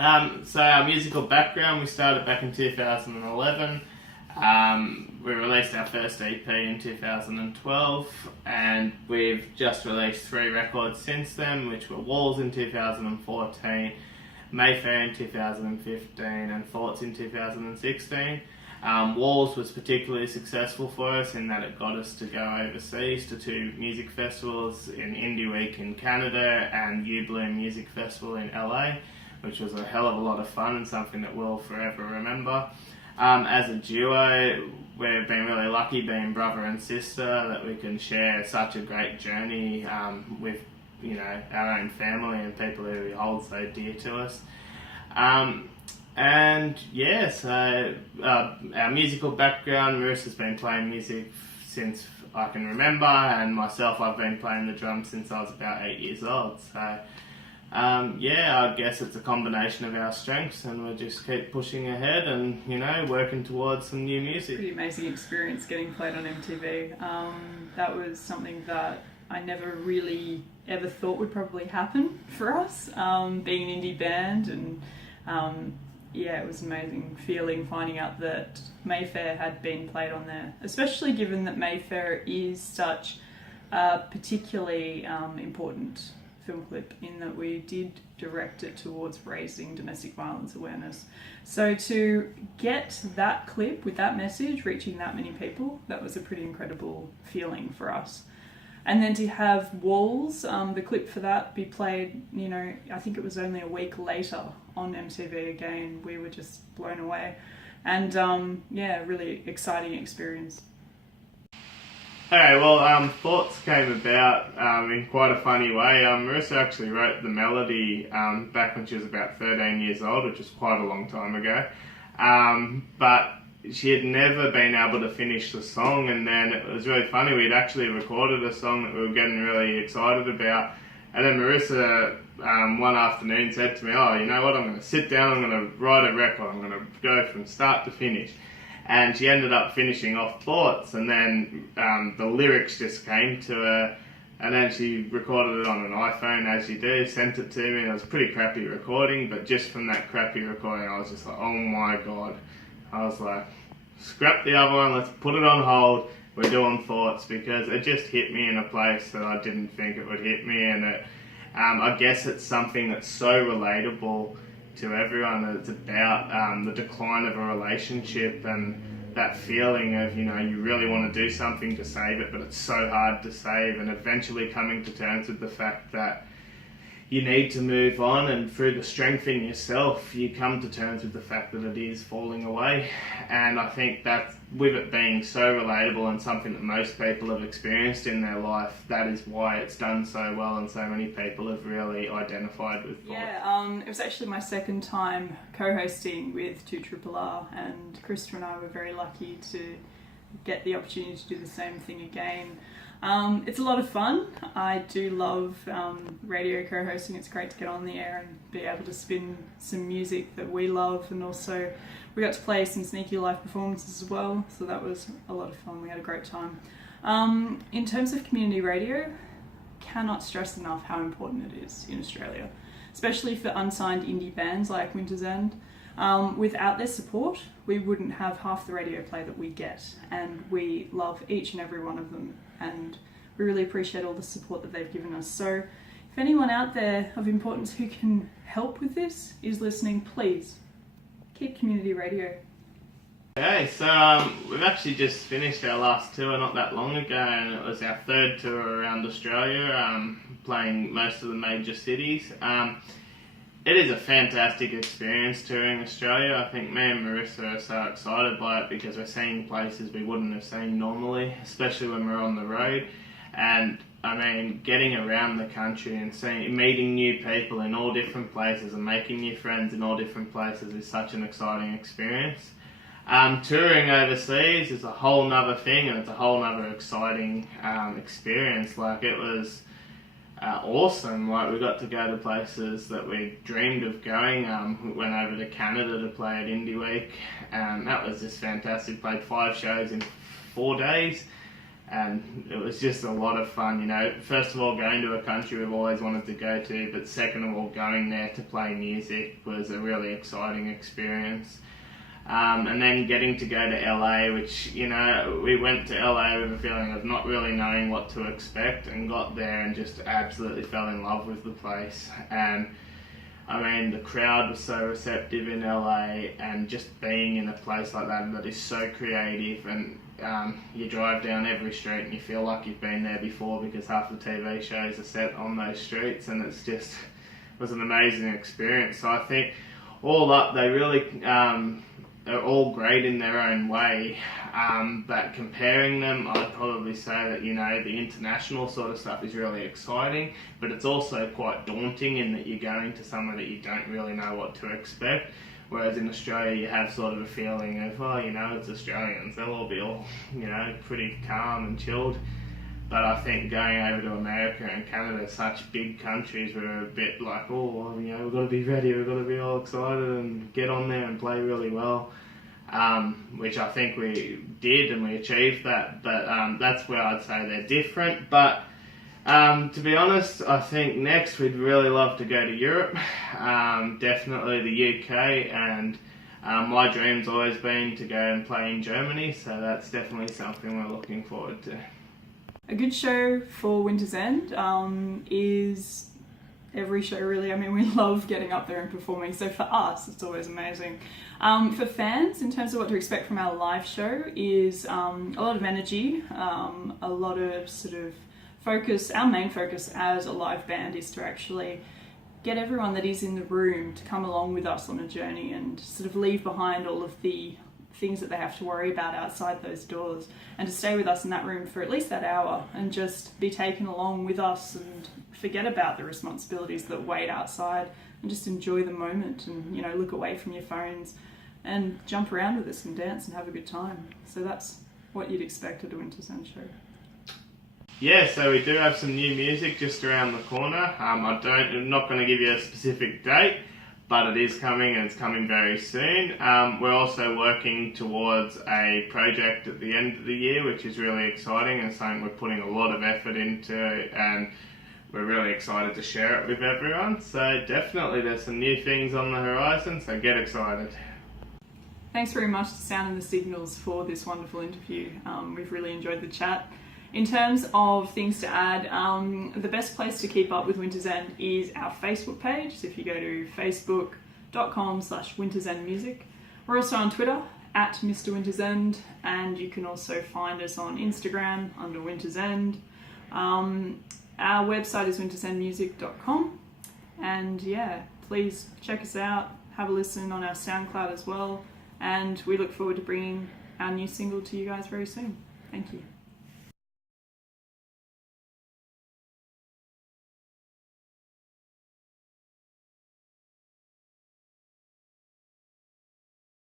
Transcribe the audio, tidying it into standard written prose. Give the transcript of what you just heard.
So our musical background, we started back in 2011. We released our first EP in 2012, and we've just released 3 records since then, which were Walls in 2014, Mayfair in 2015, and Thoughts in 2016. Walls was particularly successful for us in that it got us to go overseas to 2 music festivals, in Indie Week in Canada and U Bloom Music Festival in LA, which was a hell of a lot of fun and something that we'll forever remember. As a duo, we've been really lucky being brother and sister that we can share such a great journey with our own family and people who we hold so dear to us. Our musical background, Marissa's been playing music since I can remember, and myself, I've been playing the drums since I was about 8 years old. So I guess it's a combination of our strengths, and we'll just keep pushing ahead and, working towards some new music. Pretty amazing experience getting played on MTV. That was something that I never really ever thought would probably happen for us, being an indie band, and it was an amazing feeling finding out that Mayfair had been played on there, especially given that Mayfair is such a particularly important film clip in that we did direct it towards raising domestic violence awareness. So to get that clip with that message reaching that many people, that was a pretty incredible feeling for us. And then to have Walls, the clip for that, be played, I think it was only a week later on MTV again, we were just blown away. And really exciting experience. Thoughts came about in quite a funny way. Marissa actually wrote the melody back when she was about 13 years old, which was quite a long time ago. But she had never been able to finish the song, and then it was really funny. We'd actually recorded a song that we were getting really excited about, and then Marissa one afternoon said to me, "Oh, you know what? I'm going to sit down. I'm going to write a record. I'm going to go from start to finish." And she ended up finishing off Thoughts, and then the lyrics just came to her, and then she recorded it on an iPhone, as you do, sent it to me, and it was a pretty crappy recording, but just from that crappy recording, I was just like, oh my god. I was like, scrap the other one, let's put it on hold, we're doing Thoughts, because it just hit me in a place that I didn't think it would hit me, and I guess it's something that's so relatable to everyone. It's about the decline of a relationship and that feeling of, you really want to do something to save it, but it's so hard to save, and eventually coming to terms with the fact that you need to move on, and through the strength in yourself, you come to terms with the fact that it is falling away. And I think that with it being so relatable and something that most people have experienced in their life, that is why it's done so well and so many people have really identified with Thoughts. It was actually my second time co-hosting with 2RRR, and Krista and I were very lucky to get the opportunity to do the same thing again. It's a lot of fun. I do love radio co-hosting. It's great to get on the air and be able to spin some music that we love, and also we got to play some sneaky live performances as well, so that was a lot of fun. We had a great time. In terms of community radio, cannot stress enough how important it is in Australia, especially for unsigned indie bands like Winter's End. Without their support, we wouldn't have half the radio play that we get, and we love each and every one of them, and we really appreciate all the support that they've given us. So if anyone out there of importance who can help with this is listening, please keep community radio. Okay, so we've actually just finished our last tour not that long ago, and it was our 3rd tour around Australia, playing most of the major cities. It is a fantastic experience touring Australia. I think me and Marissa are so excited by it because we're seeing places we wouldn't have seen normally, especially when we're on the road. And getting around the country and meeting new people in all different places and making new friends in all different places is such an exciting experience. Touring overseas is a whole nother thing, and it's a whole nother exciting experience. It was awesome. We got to go to places that we dreamed of going. We went over to Canada to play at Indie Week, and that was just fantastic. Played 5 shows in 4 days, and it was just a lot of fun. You know, first of all, going to a country we've always wanted to go to, but second of all, going there to play music was a really exciting experience. And then getting to go to LA, which, you know, we went to LA with a feeling of not really knowing what to expect, and got there and just absolutely fell in love with the place. And I mean, the crowd was so receptive in LA, and just being in a place like that is so creative, and you drive down every street and you feel like you've been there before, because half the TV shows are set on those streets, and it was an amazing experience. So I think all up, they really are all great in their own way, but comparing them, I'd probably say that, you know, the international sort of stuff is really exciting, but it's also quite daunting in that you're going to somewhere that you don't really know what to expect. Whereas in Australia, you have sort of a feeling of, oh, you know, it's Australians, they'll all be you know, pretty calm and chilled. But I think going over to America and Canada, such big countries, we're a bit like, oh, you know, we've got to be ready, we've got to be all excited and get on there and play really well. Which I think we did, and we achieved that. But that's where I'd say they're different. But to be honest, I think next we'd really love to go to Europe, definitely the UK, and my dream's always been to go and play in Germany, so that's definitely something we're looking forward to. A good show for Winter's End is every show, really. I mean, we love getting up there and performing, so for us it's always amazing. For fans, in terms of what to expect from our live show, is a lot of energy, a lot of sort of focus. Our main focus as a live band is to actually get everyone that is in the room to come along with us on a journey and sort of leave behind all of the things that they have to worry about outside those doors, and to stay with us in that room for at least that hour and just be taken along with us and forget about the responsibilities that wait outside and just enjoy the moment, and, you know, look away from your phones and jump around with us and dance and have a good time. So that's what you'd expect at a Winter's End show. Yeah, so we do have some new music just around the corner. I'm not going to give you a specific date, but it is coming, and it's coming very soon. We're also working towards a project at the end of the year, which is really exciting and something we're putting a lot of effort into, and we're really excited to share it with everyone. So definitely there's some new things on the horizon, so get excited. Thanks very much to Sound and the Signals for this wonderful interview. We've really enjoyed the chat. In terms of things to add, the best place to keep up with Winter's End is our Facebook page. So if you go to facebook.com/wintersendmusic. We're also on Twitter at Mr. Winter's End, and you can also find us on Instagram under Winter's End. Our website is wintersendmusic.com, and yeah, please check us out, have a listen on our SoundCloud as well, and we look forward to bringing our new single to you guys very soon. Thank you.